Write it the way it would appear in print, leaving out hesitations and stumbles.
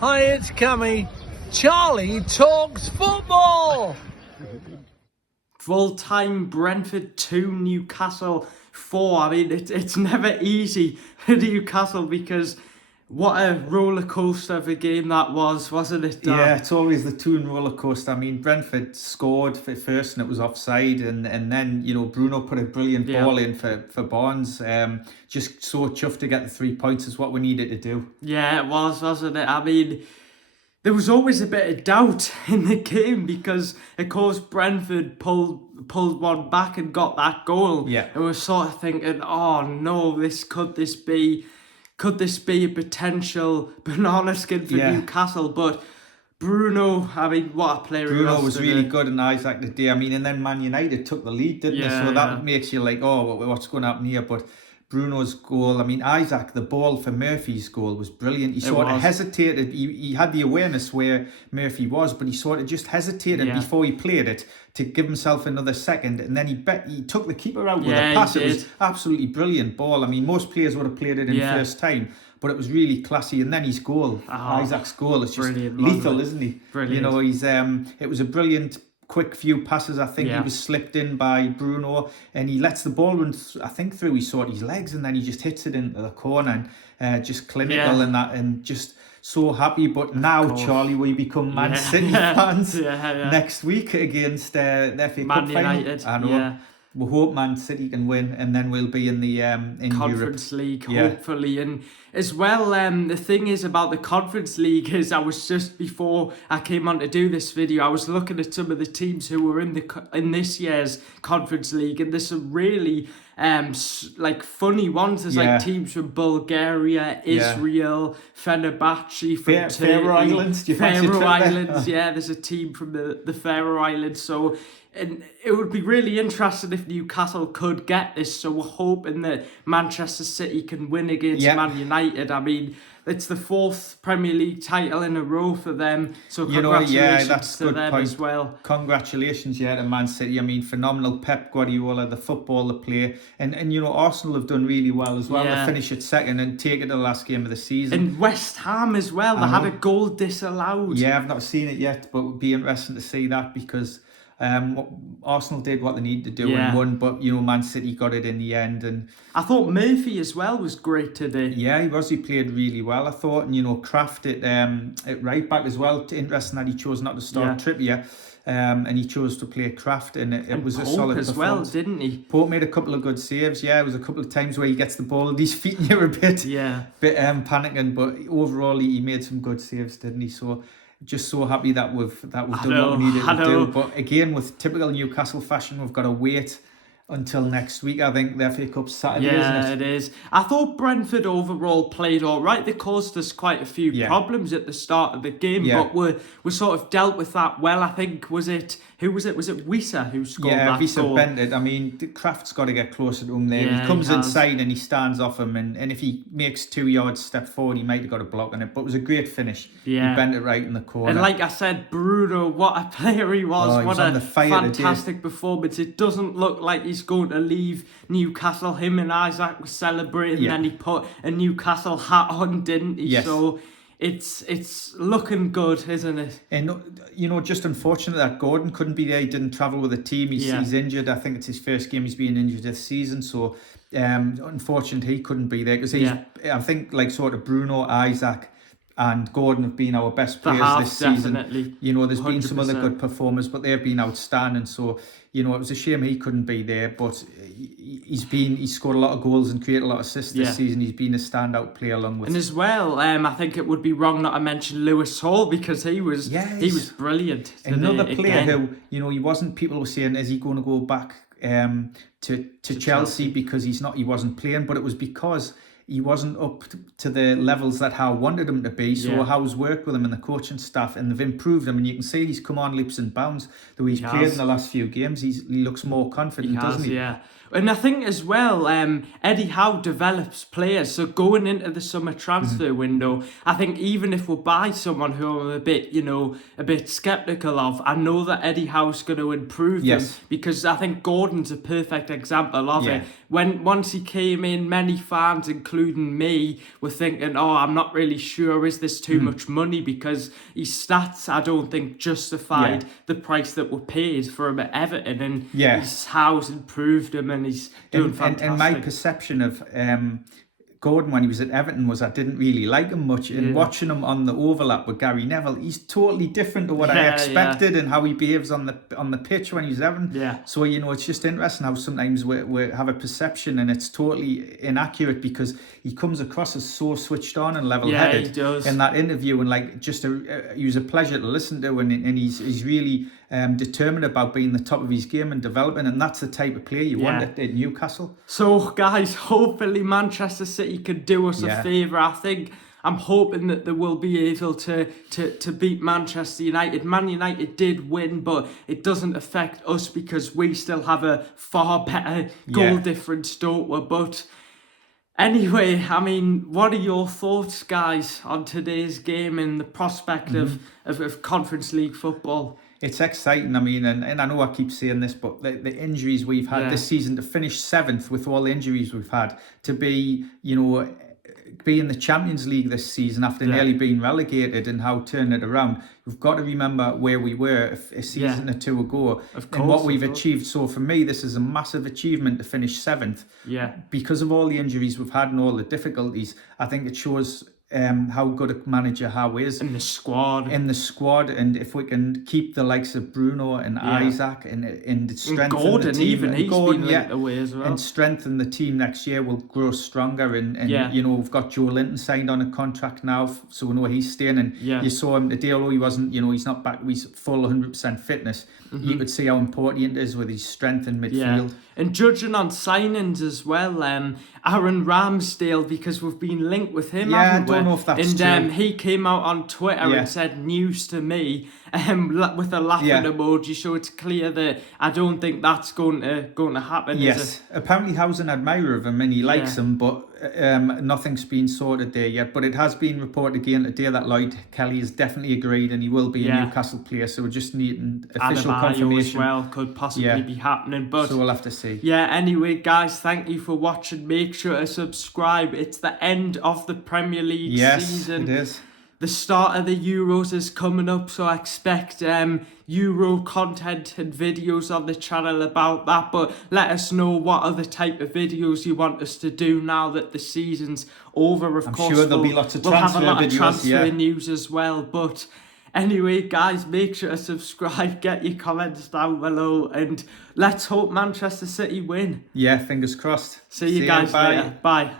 Hi, it's Cammy. Charlie talks football. Full-time Brentford 2, Newcastle 4. I mean, it's never easy for Newcastle because what a roller coaster of a game that was, wasn't it, Dan? Yeah, it's always the two-and roller coaster. I mean, Brentford scored for first and it was offside, and then Bruno put a brilliant ball in for Barnes. Just so chuffed to get the 3 points is what we needed to do. Yeah, it was, wasn't it? I mean, there was always a bit of doubt in the game because, of course, Brentford pulled one back and got that goal. Yeah. And we're sort of thinking, oh no, could this be a potential banana skin for Newcastle? But Bruno, I mean, what a player he was. Bruno was really good, and Isaac today. I mean, and then Man United took the lead, didn't they? So that makes you like, oh, what's going to happen here? But Bruno's goal, I mean, Isaac, the ball for Murphy's goal was brilliant. He sort of hesitated. He had the awareness where Murphy was, but he sort of just hesitated before he played it to give himself another second. And then he took the keeper out with a pass. It was absolutely brilliant ball. I mean, most players would have played it in first time, but it was really classy. And then his goal, Isaac's goal, is just lethal, isn't he? Brilliant. He's it was a brilliant quick few passes. I think he was slipped in by Bruno, and he lets the ball run, I think, through his legs, and then he just hits it into the corner, and just clinical and that, and just so happy. But now, Charlie, we become Man City fans next week against the FA Cup United. Final. I know. We hope Man City can win, and then we'll be in the in Conference Europe. League, hopefully. And as well, the thing is about the Conference League is I was just before I came on to do this video, I was looking at some of the teams who were in this year's Conference League, and there's some really like funny ones. There's like teams from Bulgaria, Israel, Fenerbahce from Turkey, Faroe Islands. Faroe Islands. Yeah, there's a team from the Faroe Islands. So. And it would be really interesting if Newcastle could get this. So we're hoping that Manchester City can win against Man United. I mean, it's the 4th Premier League title in a row for them. So congratulations that's to them as well. Congratulations, to Man City. I mean, phenomenal. Pep Guardiola, the football they play. And Arsenal have done really well as well. They finish at second and take it to the last game of the season. And West Ham as well. They had a goal disallowed. Yeah, I've not seen it yet, but it would be interesting to see that because Arsenal did what they needed to do and won, but Man City got it in the end. And I thought Murphy as well was great today. Yeah, he was. He played really well, I thought. And Kraft at right back as well. Interesting that he chose not to start Trippier, and he chose to play Kraft, and it was Pope a solid as performance. Well, didn't he? Pope made a couple of good saves. Yeah, it was a couple of times where he gets the ball at his feet and you're a bit panicking, but overall he made some good saves, didn't he? So. Just so happy that we've done what we needed to do. But again, with typical Newcastle fashion, we've got to wait until next week. I think the FA Cup's Saturday, isn't it? Yeah, it is. I thought Brentford overall played all right. They caused us quite a few problems at the start of the game, but we sort of dealt with that well. I think, was it Wissa who scored that Wissa goal? bent it. I mean, Kraft's got to get closer to him there. He comes inside and he stands off him, and if he makes 2 yards step forward, he might have got a block on it. But it was a great finish. Yeah. He bent it right in the corner. And like I said, Bruno, what a player he was. What a fantastic performance. It doesn't look like he's going to leave Newcastle. Him and Isaac were celebrating, and then he put a Newcastle hat on, didn't he? Yes. So it's looking good, isn't it? And just unfortunate that Gordon couldn't be there. He didn't travel with the team. He's injured. I think it's his first game he's been injured this season. So unfortunate he couldn't be there because I think like sort of Bruno, Isaac and Gordon have been our best players this season. Definitely. There's been some other good performers, but they've been outstanding. So, it was a shame he couldn't be there, but he's scored a lot of goals and created a lot of assists this season. He's been a standout player along with. And as well, I think it would be wrong not to mention Lewis Hall because he was brilliant. Another player who, he wasn't, people were saying, is he going to go back to Chelsea because he wasn't playing, but it was because he wasn't up to the levels that Howe wanted him to be. So Howe's worked with him and the coaching staff, and they've improved him. And you can see he's come on leaps and bounds. Though he's played in the last few games, he looks more confident, doesn't he? Yeah. And I think as well, Eddie Howe develops players. So going into the summer transfer window, I think even if we buy someone who I'm a bit sceptical of, I know that Eddie Howe's going to improve them because I think Gordon's a perfect example of it. once he came in, many fans, including me, were thinking, oh, I'm not really sure, is this too much money? Because his stats, I don't think, justified the price that were paid for him at Everton, and his house improved him, and he's doing fantastic. And my perception of Gordon when he was at Everton was I didn't really like him much, and watching him on the overlap with Gary Neville, he's totally different to what I expected and how he behaves on the pitch when he's Everton. So it's just interesting how sometimes we have a perception and it's totally inaccurate, because he comes across as so switched on and level-headed he does. in that interview, and like he was a pleasure to listen to, and he's really determined about being the top of his game and developing, and that's the type of player you want at Newcastle. So guys, hopefully Manchester City could do us a favour. I'm hoping that they will be able to beat Manchester United. Man United did win, but it doesn't affect us because we still have a far better goal difference, don't we? But anyway, I mean, what are your thoughts, guys, on today's game and the prospect of Conference League football? It's exciting. I mean, and I know I keep saying this, but the injuries we've had this season, to finish 7th with all the injuries we've had, to be, be in the Champions League this season after nearly being relegated, and how turn it around. We've got to remember where we were a season or two ago, and what we've achieved. So for me, this is a massive achievement to finish 7th. Because of all the injuries we've had and all the difficulties, I think it shows how good a manager Howe is in the squad, and if we can keep the likes of Bruno and Isaac and strengthen Gordon, the team, even he's been linked away as well, and strengthen the team next year, will grow stronger. And we've got Joe Linton signed on a contract now, so we know he's staying. And you saw him today, although he wasn't, he's not back, he's full 100% fitness. You could see how important it is with his strength in midfield. And judging on signings as well, Aaron Ramsdale, because we've been linked with him, haven't we? I don't know if that's true. And he came out on Twitter and said, news to me, with a laughing emoji, so it's clear that I don't think that's going to happen. Yes, apparently Howe's an admirer of him and he likes him, but nothing's been sorted there yet. But it has been reported again today that Lloyd Kelly has definitely agreed and he will be a Newcastle player, so we're just needing official confirmation as well could possibly be happening, but so we'll have to see. Anyway guys, thank you for watching. Make sure to subscribe. It's the end of the Premier League season. It is. The start of the Euros is coming up, so I expect Euro content and videos on the channel about that. But let us know what other type of videos you want us to do now that the season's over. Of course, sure there'll be lots of transfer we'll have a lot videos, of transfer news as well. But anyway, guys, make sure to subscribe, get your comments down below, and let's hope Manchester City win. Yeah, fingers crossed. See you guys later. Bye.